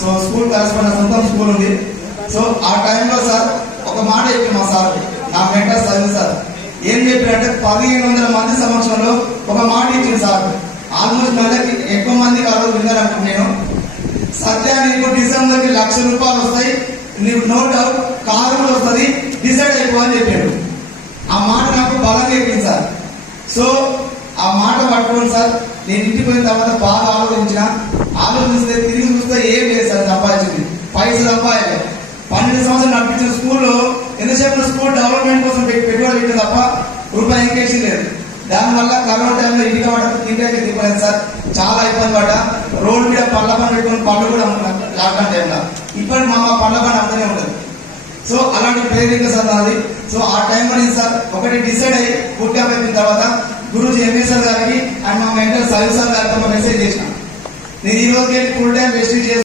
So school correspondent సొంతం school ఉంది. So ఆ టైంలో సార్ ఒక మాట చెప్పి మా సార్ నా మెంటర్ చదివి సార్ ఏం చెప్పారంటే 1500 మంది సమక్షంలో ఒక మాట ఇచ్చింది సార్. ఆల్మోస్ట్ మందికి ఎక్కువ మందికి ఆ రోజు విన్నాను నేను. సత్య నీకు డిసెంబర్కి ₹1,00,000 వస్తాయి, నీకు నో డౌట్ కారు కూడా వస్తుంది, డిసైడ్ అయిపో అని చెప్పాడు. ఆ మాట నాకు బలంగా చెప్పింది సార్. సో ఆ మాట పట్టుకోండి సార్. నేను ఇంటికి పోయిన తర్వాత బాగా ఆలోచిస్తే తిరిగి చూస్తే ఏం లేదు సార్. సంపాదించింది పైసలు సంపాదించాలి. 12 సంవత్సరాలు నడిపించిన స్కూల్లో ఎంతసేపు స్కూల్ డెవలప్మెంట్ కోసం పెట్టుబడి పెట్టింది తప్ప రూపాయి ఇంకేసి లేదు. దానివల్ల కరోనా టైంలో ఇంటికి ఇంటికి దిగలేదు సార్. చాలా ఇబ్బంది పడ్డా. రోడ్డు మీద పళ్ళ పని పెట్టుకుని పళ్ళు కూడా అమ్ముకున్నాను లాక్డౌన్ టైంలో. ఇప్పటికి మా పళ్ళ పని అమ్ముతూనే ఉంటుంది. సో అలాంటి ప్రేరేక సార్ నాది. సో ఆ టైంలో నేను సార్ ఒకటి డిసైడ్ అయ్యి బుక్ క్యాంప్ అయిపోయిన తర్వాత గురూజీ ఎంఎస్ఆర్ గారికి అండ్ మా మెంటర్ సవి సార్ గారికి ఒక మెసేజ్ చేసిన. నేను ఈ రోజుకి ఫుల్ టైం రెస్ట్ చేసి